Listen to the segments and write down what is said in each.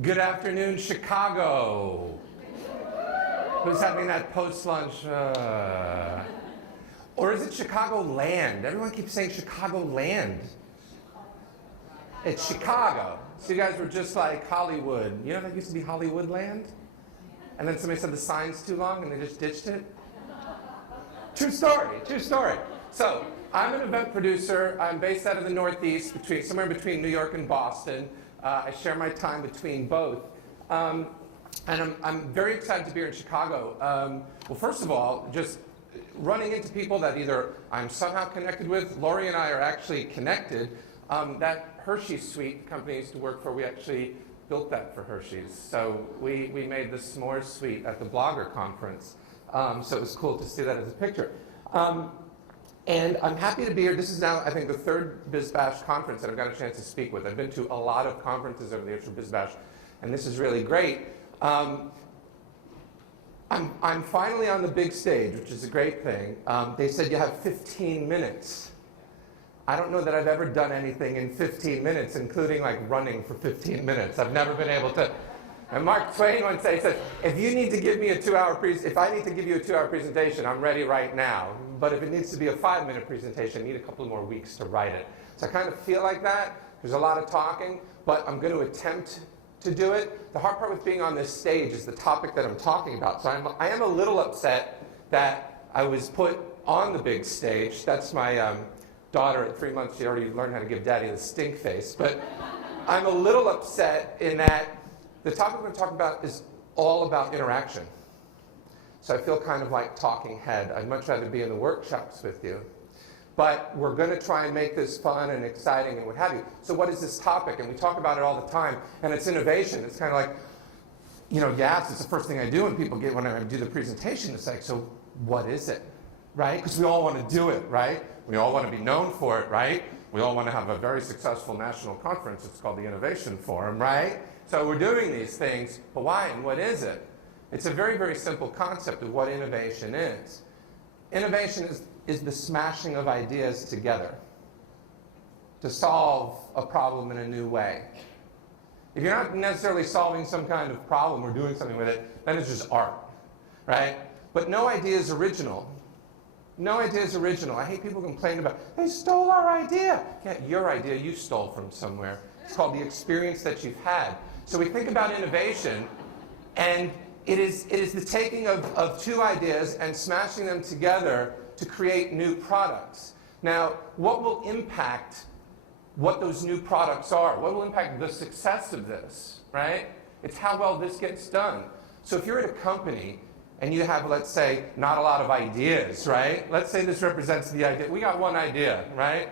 Good afternoon, Chicago. Who's having that post-lunch? Or is it Chicago Land? Everyone keeps saying Chicago Land. It's Chicago. So you guys were just like Hollywood. You know that used to be Hollywood Land? And then somebody said the sign's too long and they just ditched it? True story, true story. So I'm an event producer. I'm based out of the Northeast, somewhere between New York and Boston. I share my time between both. And I'm very excited to be here in Chicago. Well, first of all, just running into people that either I'm somehow connected with, Lori and I are actually connected. That Hershey's Sweet company I used to work for, we actually built that for Hershey's. So we made the s'mores suite at the blogger conference. So it was cool to see that as a picture. And I'm happy to be here. This is now, I think, the third BizBash conference that I've got a chance to speak with. I've been to a lot of conferences over the years for BizBash, and this is really great. I'm finally on the big stage, which is a great thing. They said you have 15 minutes. I don't know that I've ever done anything in 15 minutes, including like running for 15 minutes. I've never been able to. And Mark Twain once said, if you need to give me a 2-hour if I need to give you a 2-hour presentation, I'm ready right now. But if it needs to be a 5-minute presentation, I need a couple more weeks to write it. So I kind of feel like that. There's a lot of talking, but I'm going to attempt to do it. The hard part with being on this stage is the topic that I'm talking about. So I am a little upset that I was put on the big stage. That's my daughter at 3 months. She already learned how to give daddy the stink face. But I'm a little upset in that the topic we're going to talk about is all about interaction. So I feel kind of like talking head. I'd much rather be in the workshops with you. But we're going to try and make this fun and exciting and what have you. So what is this topic? And we talk about it all the time. And it's innovation. It's kind of like, yes, it's the first thing I do when people when I do the presentation. It's like, so what is it? Right? Because we all want to do it, right? We all want to be known for it, right? We all want to have a very successful national conference. It's called the Innovation Forum, right? So we're doing these things, but why and what is it? It's a very, very simple concept of what innovation is. Innovation is the smashing of ideas together to solve a problem in a new way. If you're not necessarily solving some kind of problem or doing something with it, then it's just art, right? But no idea is original. No idea is original. I hate people complaining about, they stole our idea. Yeah, your idea you stole from somewhere. It's called the experience that you've had. So we think about innovation, and it is the taking of two ideas and smashing them together to create new products. Now, what will impact what those new products are? What will impact the success of this, right? It's how well this gets done. So if you're at a company and you have, let's say, not a lot of ideas, right? Let's say this represents the idea. We got one idea, right?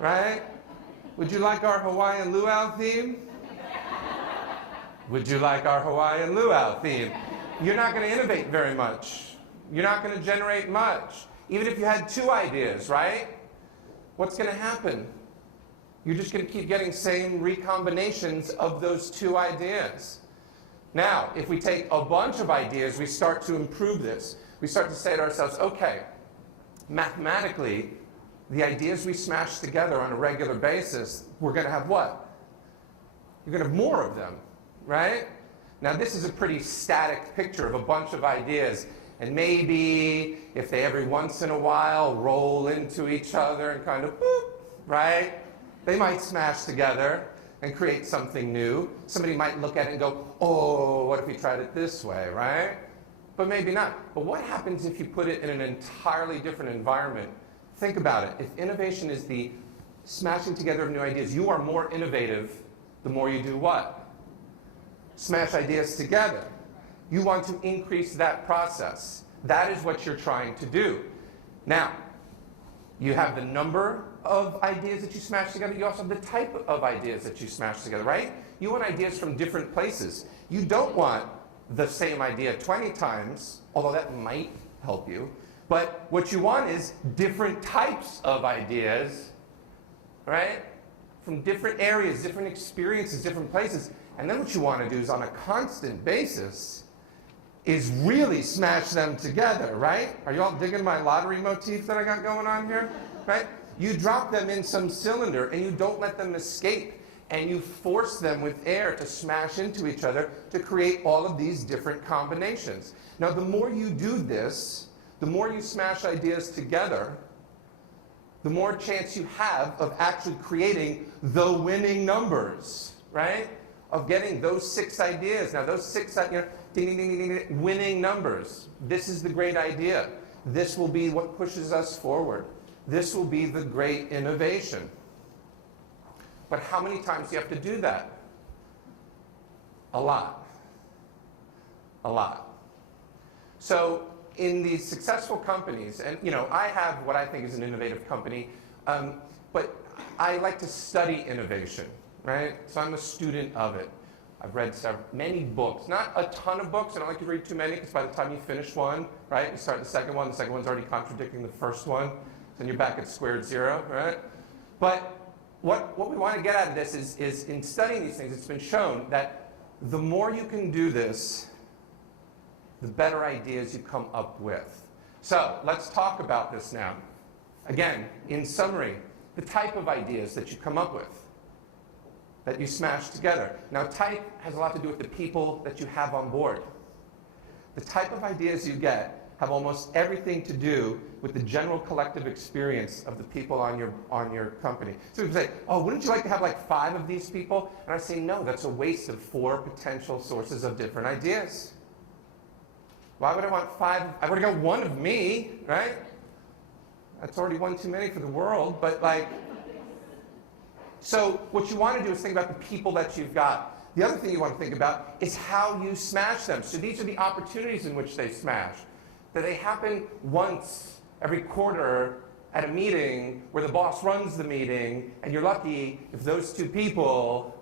Right? Would you like our Hawaiian luau theme? Would you like our Hawaiian luau theme? You're not going to innovate very much. You're not going to generate much. Even if you had two ideas, right? What's going to happen? You're just going to keep getting same recombinations of those two ideas. Now, if we take a bunch of ideas, we start to improve this. We start to say to ourselves, okay, mathematically, the ideas we smash together on a regular basis, we're going to have what? You're going to have more of them, right? Now, this is a pretty static picture of a bunch of ideas. And maybe if they every once in a while roll into each other and kind of boop, right? They might smash together and create something new. Somebody might look at it and go, oh, what if we tried it this way, right? But maybe not. But what happens if you put it in an entirely different environment? Think about it. If innovation is the smashing together of new ideas, you are more innovative the more you do what? Smash ideas together. You want to increase that process. That is what you're trying to do. Now, you have the number of ideas that you smash together. You also have the type of ideas that you smash together, right? You want ideas from different places. You don't want the same idea 20 times, although that might help you. But what you want is different types of ideas, right? From different areas, different experiences, different places. And then what you want to do is on a constant basis is really smash them together, right? Are you all digging my lottery motif that I got going on here? Right? You drop them in some cylinder and you don't let them escape. and you force them with air to smash into each other to create all of these different combinations. Now, the more you do this, the more you smash ideas together, the more chance you have of actually creating the winning numbers, right? Of getting those 6 ideas. Now, those 6, ding, ding, ding, ding, ding, winning numbers. This is the great idea. This will be what pushes us forward. This will be the great innovation. But how many times do you have to do that? A lot. A lot. So in these successful companies, and I have what I think is an innovative company, but I like to study innovation, right? So I'm a student of it. I've read many books, not a ton of books. I don't like to read too many because by the time you finish one, right, you start the second one's already contradicting the first one. Then you're back at square zero, right? But what we want to get out of this is in studying these things, it's been shown that the more you can do this, the better ideas you come up with. So let's talk about this now. Again, in summary, the type of ideas that you come up with, that you smash together. Now, type has a lot to do with the people that you have on board. The type of ideas you get have almost everything to do with the general collective experience of the people on your company. So people say, oh, wouldn't you like to have like 5 of these people? And I say, no, that's a waste of 4 potential sources of different ideas. Why would I want 5? I've already got 1 of me, right? That's already 1 too many for the world, but like, so what you want to do is think about the people that you've got. The other thing you want to think about is how you smash them. So these are the opportunities in which they smash. That they happen once every quarter at a meeting where the boss runs the meeting, and you're lucky if those 2 people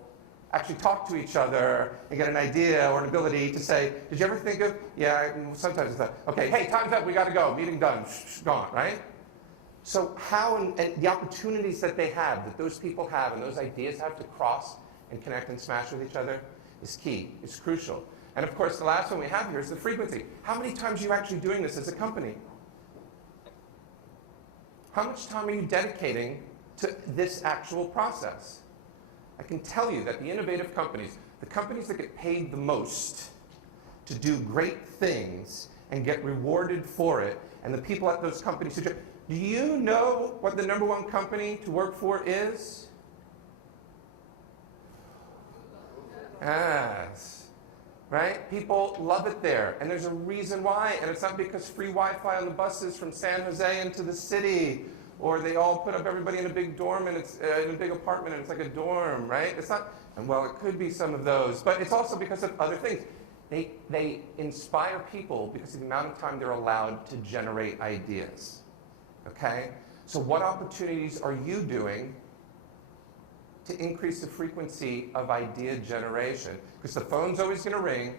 actually talk to each other and get an idea or an ability to say, did you ever think of, yeah, sometimes it's like, okay, hey, time's up, we got to go, meeting done, gone, right? So how, and the opportunities that they have, that those people have, and those ideas have to cross and connect and smash with each other is key, it's crucial. And of course, the last one we have here is the frequency. How many times are you actually doing this as a company? How much time are you dedicating to this actual process? I can tell you that the innovative companies, the companies that get paid the most to do great things and get rewarded for it, and the people at those companies who do you know what the #1 company to work for is? Yes. Right? People love it there, and there's a reason why, and it's not because free Wi-Fi on the buses from San Jose into the city, or they all put up everybody in a big dorm, and it's in a big apartment, and it's like a dorm, right? It's not, and well, it could be some of those, but it's also because of other things. They inspire people because of the amount of time they're allowed to generate ideas, okay? So what opportunities are you doing to increase the frequency of idea generation? Because the phone's always going to ring,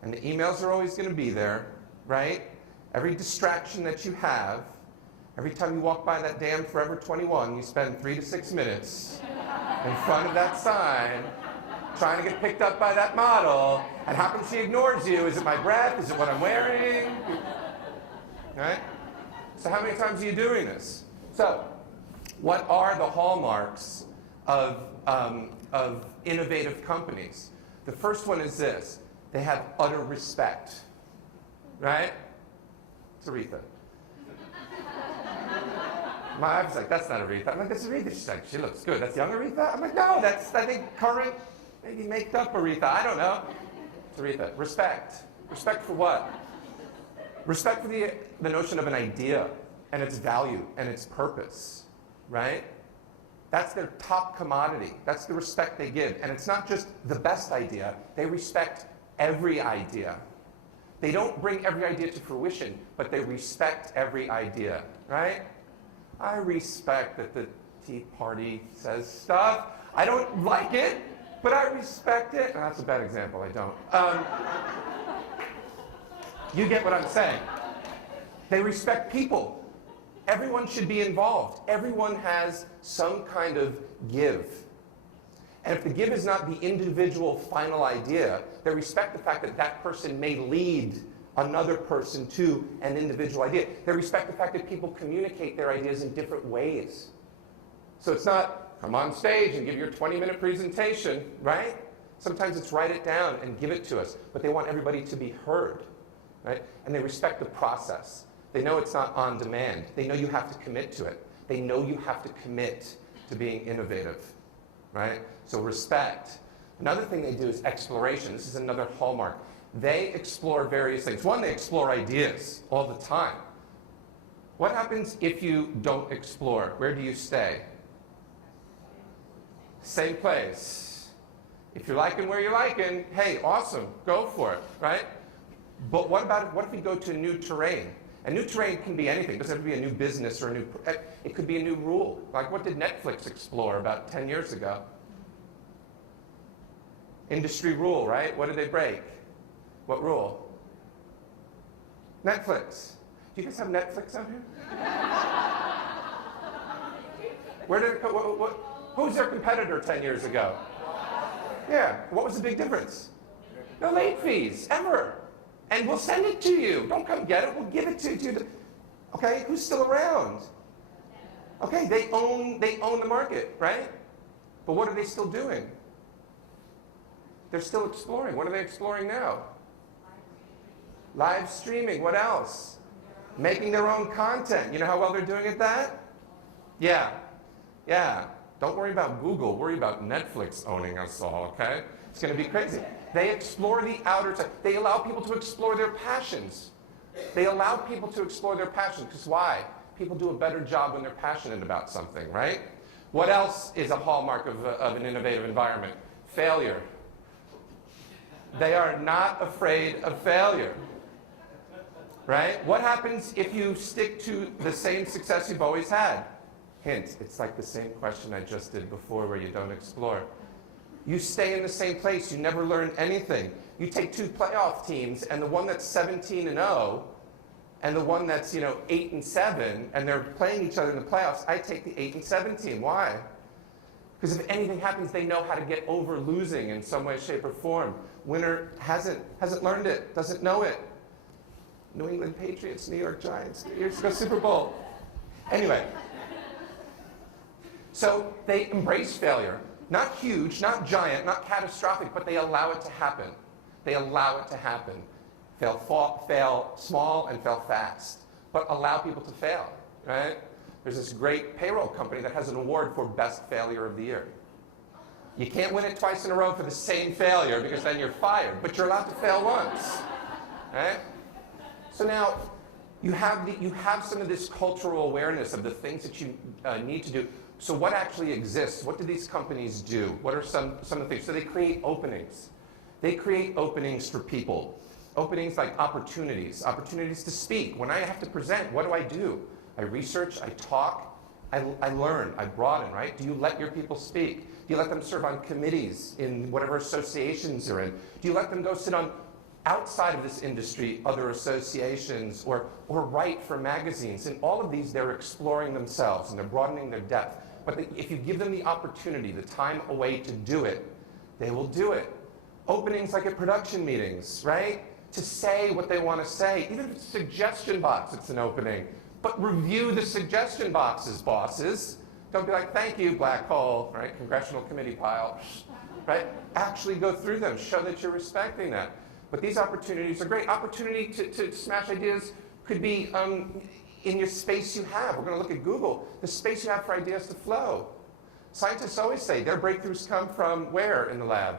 and the emails are always going to be there, right? Every distraction that you have, every time you walk by that damn Forever 21, you spend 3 to 6 minutes in front of that sign, trying to get picked up by that model, and how come she ignores you? Is it my breath? Is it what I'm wearing? Right? So how many times are you doing this? So, what are the hallmarks of innovative companies? The first one is this: they have utter respect, right? It's Aretha. My wife's like, that's not Aretha. I'm like, that's Aretha. She's like, she looks good. That's young Aretha? I'm like, no, that's, I think, current, maybe made up Aretha. I don't know. It's Aretha. Respect. Respect for what? Respect for the notion of an idea and its value and its purpose, right? That's their top commodity. That's the respect they give. And it's not just the best idea. They respect every idea. They don't bring every idea to fruition, but they respect every idea, right? I respect that the Tea Party says stuff. I don't like it, but I respect it. Oh, that's a bad example. I don't. You get what I'm saying. They respect people. Everyone should be involved. Everyone has some kind of give. And if the give is not the individual final idea, they respect the fact that that person may lead another person to an individual idea. They respect the fact that people communicate their ideas in different ways. So it's not come on stage and give your 20-minute presentation, right? Sometimes it's write it down and give it to us, but they want everybody to be heard, right? And they respect the process. They know it's not on demand. They know you have to commit to it. They know you have to commit to being innovative, right? So respect. Another thing they do is exploration. This is another hallmark. They explore various things. One, they explore ideas all the time. What happens if you don't explore? Where do you stay? Same place. If you're liking where you're liking, hey, awesome, go for it, right? But what if we go to a new terrain? A new terrain can be anything. It doesn't have to be a new business or it could be a new rule. Like what did Netflix explore about 10 years ago? Industry rule, right? What did they break? What rule? Netflix. Do you guys have Netflix out here? Where did it go? Who's their competitor 10 years ago? Yeah, what was the big difference? No late fees, ever. And we'll send it to you. Don't come get it, we'll give it to you. Okay, who's still around? Okay, they own the market, right? But what are they still doing? They're still exploring. What are they exploring now? Live streaming. What else? Making their own content. You know how well they're doing at that? Yeah. Don't worry about Google. Worry about Netflix owning us all, okay? It's going to be crazy. They explore the outer side. They allow people to explore their passions. They allow people to explore their passions. Because why? People do a better job when they're passionate about something, right? What else is a hallmark of an innovative environment? Failure. They are not afraid of failure, right? What happens if you stick to the same success you've always had? Hint, it's like the same question I just did before where you don't explore. You stay in the same place, you never learn anything. You take two playoff teams and the one that's 17-0 and the one that's 8-7 and they're playing each other in the playoffs, I take the 8-7 team. Why? Because if anything happens, they know how to get over losing in some way, shape, or form. Winner hasn't learned it, doesn't know it. New England Patriots, New York Giants, years ago Super Bowl. Anyway, so they embrace failure. Not huge, not giant, not catastrophic, but they allow it to happen. They allow it to happen. Fail small and fail fast, but allow people to fail, right? There's this great payroll company that has an award for best failure of the year. You can't win it twice in a row for the same failure because then you're fired, but you're allowed to fail once, right? So now you have some of this cultural awareness of the things that you need to do. So what actually exists? What do these companies do? What are some of the things? So they create openings. They create openings for people. Openings like opportunities to speak. When I have to present, what do? I research, I talk, I learn, I broaden, right? Do you let your people speak? Do you let them serve on committees in whatever associations they're in? Do you let them go sit on outside of this industry, other associations, or write for magazines? In all of these, they're exploring themselves and they're broadening their depth. But if you give them the opportunity, the time away to do it, they will do it. Openings like at production meetings, right? To say what they want to say. Even if it's a suggestion box, it's an opening. But review the suggestion boxes, bosses. Don't be like, thank you, black hole, right? Congressional committee pile, right? Actually go through them. Show that you're respecting that. But these opportunities are great. Opportunity to smash ideas could be in your space you have. We're going to look at Google. The space you have for ideas to flow. Scientists always say their breakthroughs come from where in the lab?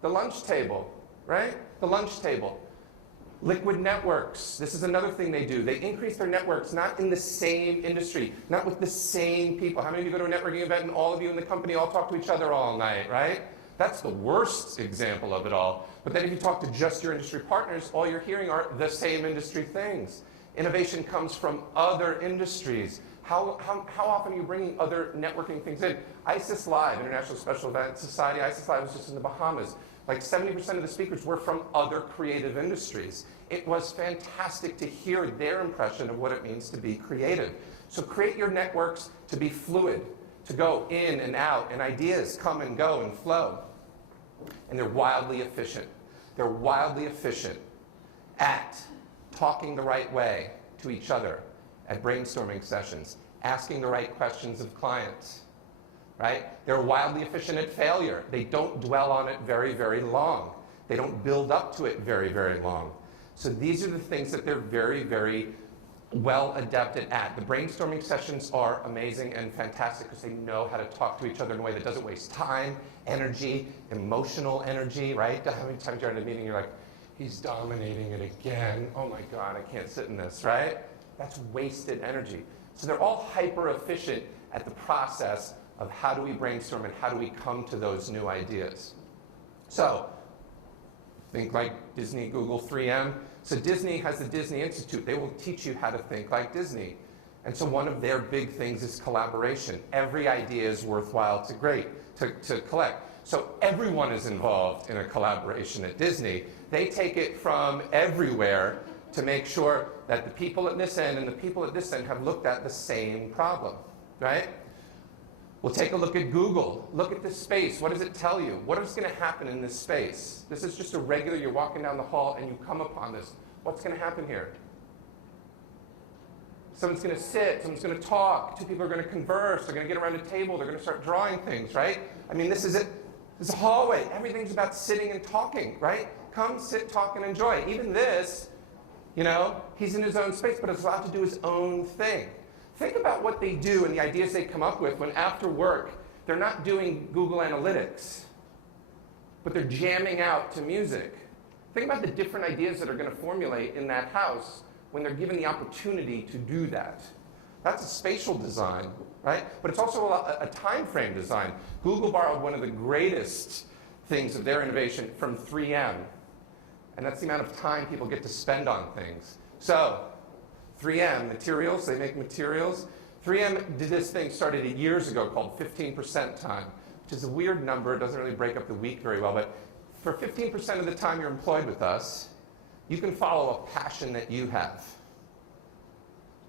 The lunch table, right? The lunch table. Liquid networks. This is another thing they do. They increase their networks, not in the same industry, not with the same people. How many of you go to a networking event and all of you in the company all talk to each other all night, right? That's the worst example of it all. But then if you talk to just your industry partners, all you're hearing are the same industry things. Innovation comes from other industries. How often are you bringing other networking things in? ISIS Live, International Special Events Society, ISIS Live was just in the Bahamas. Like 70% of the speakers were from other creative industries. It was fantastic to hear their impression of what it means to be creative. So create your networks to be fluid, to go in and out, and ideas come and go and flow. And they're wildly efficient. They're wildly efficient at talking the right way to each other at brainstorming sessions asking the right questions of clients, right? They're wildly efficient at failure. They don't dwell on it very, very long. They don't build up to it very, very long. So these are the things that they're very, very well adapted at. The brainstorming sessions are amazing and fantastic because they know how to talk to each other in a way that doesn't waste time, energy, emotional energy, right? How many times you're in a meeting, you're like, he's dominating it again. Oh my God, I can't sit in this, right? That's wasted energy. So they're all hyper efficient at the process of how do we brainstorm and how do we come to those new ideas. So think like Disney, Google, 3M. So Disney has the Disney Institute. They will teach you how to think like Disney. And so one of their big things is collaboration. Every idea is worthwhile to collect. So everyone is involved in a collaboration at Disney. They take it from everywhere to make sure that the people at this end and the people at this end have looked at the same problem, right? We'll take a look at Google. Look at this space. What does it tell you? What is going to happen in this space? This is just a regular, you're walking down the hall and you come upon this. What's going to happen here? Someone's going to sit, someone's going to talk, two people are going to converse, they're going to get around a table, they're going to start drawing things, right? I mean, this is it. This is a hallway. Everything's about sitting and talking, right? Come, sit, talk, and enjoy. Even this, you know, he's in his own space, but is allowed to do his own thing. Think about what they do and the ideas they come up with when after work, they're not doing Google Analytics, but they're jamming out to music. Think about the different ideas that are going to formulate in that house when they're given the opportunity to do that. That's a spatial design, right? But it's also a time frame design. Google borrowed one of the greatest things of their innovation from 3M, and that's the amount of time people get to spend on things. So 3M, materials, they make materials. 3M did this thing, started years ago, called 15% time, which is a weird number. It doesn't really break up the week very well, but for 15% of the time you're employed with us, you can follow a passion that you have.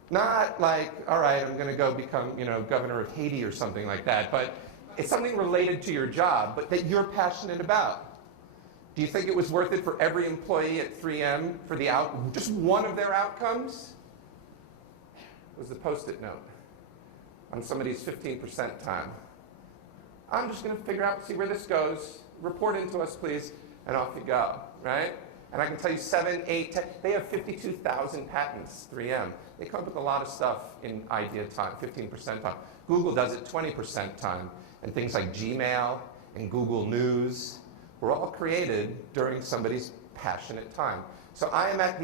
Not like, all right, I'm going to go become, governor of Haiti or something like that, but it's something related to your job, but that you're passionate about. Do you think it was worth it for every employee at 3M for just one of their outcomes? Was the Post-it note on somebody's 15% time. I'm just going to figure out, see where this goes, report into us, please, and off you go, right? And I can tell you 7, 8, 10, they have 52,000 patents, 3M. They come up with a lot of stuff in idea time, 15% time. Google does it 20% time, and things like Gmail and Google News were all created during somebody's passionate time. So I am at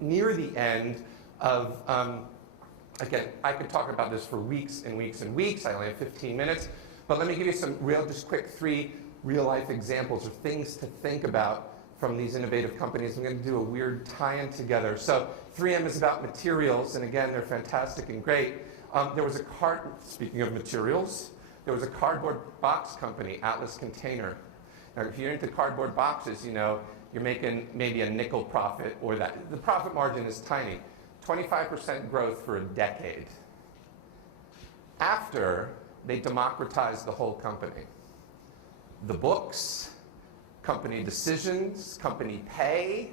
near the end of, again, I could talk about this for weeks and weeks and weeks. I only have 15 minutes. But let me give you some just quick 3 real-life examples or things to think about from these innovative companies. I'm going to do a weird tie-in together. So 3M is about materials, and again, they're fantastic and great. Speaking of materials, there was a cardboard box company, Atlas Container. Now, if you're into cardboard boxes, you're making maybe a nickel profit or that. The profit margin is tiny. 25% growth for a decade. After they democratized the whole company. The books, company decisions, company pay,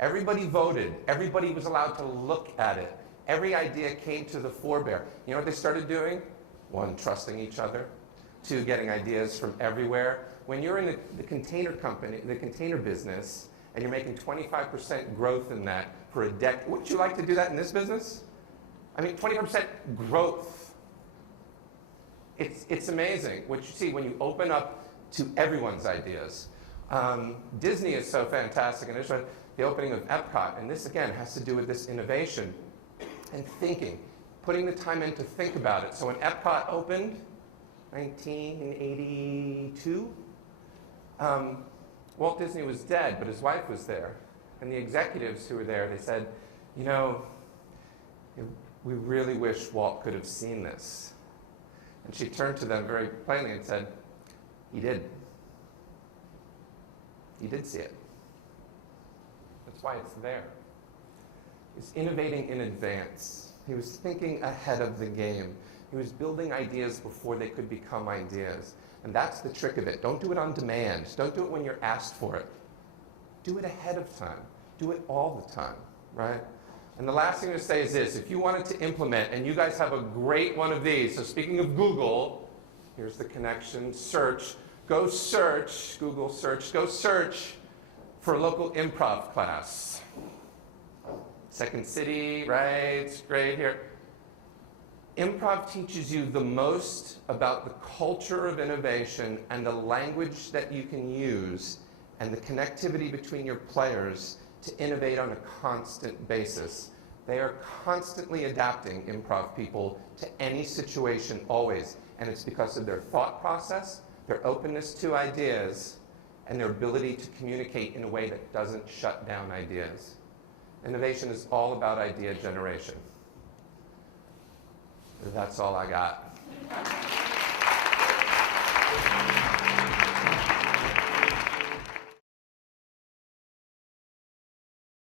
everybody voted. Everybody was allowed to look at it. Every idea came to the forebear. You know what they started doing? 1, trusting each other. 2, getting ideas from everywhere. When you're in the container company, the container business, and you're making 25% growth in that for a decade, wouldn't you like to do that in this business? I mean, 20% growth. It's amazing what you see when you open up to everyone's ideas. Disney is so fantastic, and there's the opening of Epcot, and this again has to do with this innovation and thinking, putting the time in to think about it. So when Epcot opened, 1982, Walt Disney was dead, but his wife was there. And the executives who were there, they said, we really wish Walt could have seen this. And she turned to them very plainly and said, he did. He did see it. That's why it's there. He's innovating in advance. He was thinking ahead of the game. He was building ideas before they could become ideas. And that's the trick of it. Don't do it on demand. Don't do it when you're asked for it. Do it ahead of time. Do it all the time, right? And the last thing to say is this: if you wanted to implement, and you guys have a great one of these, so speaking of Google, here's the connection, search, go search, Google search, go search for a local improv class. Second City, right, it's great here. Improv teaches you the most about the culture of innovation and the language that you can use and the connectivity between your players to innovate on a constant basis. They are constantly adapting, improv people, to any situation always. And it's because of their thought process, their openness to ideas, and their ability to communicate in a way that doesn't shut down ideas. Innovation is all about idea generation. That's all I got.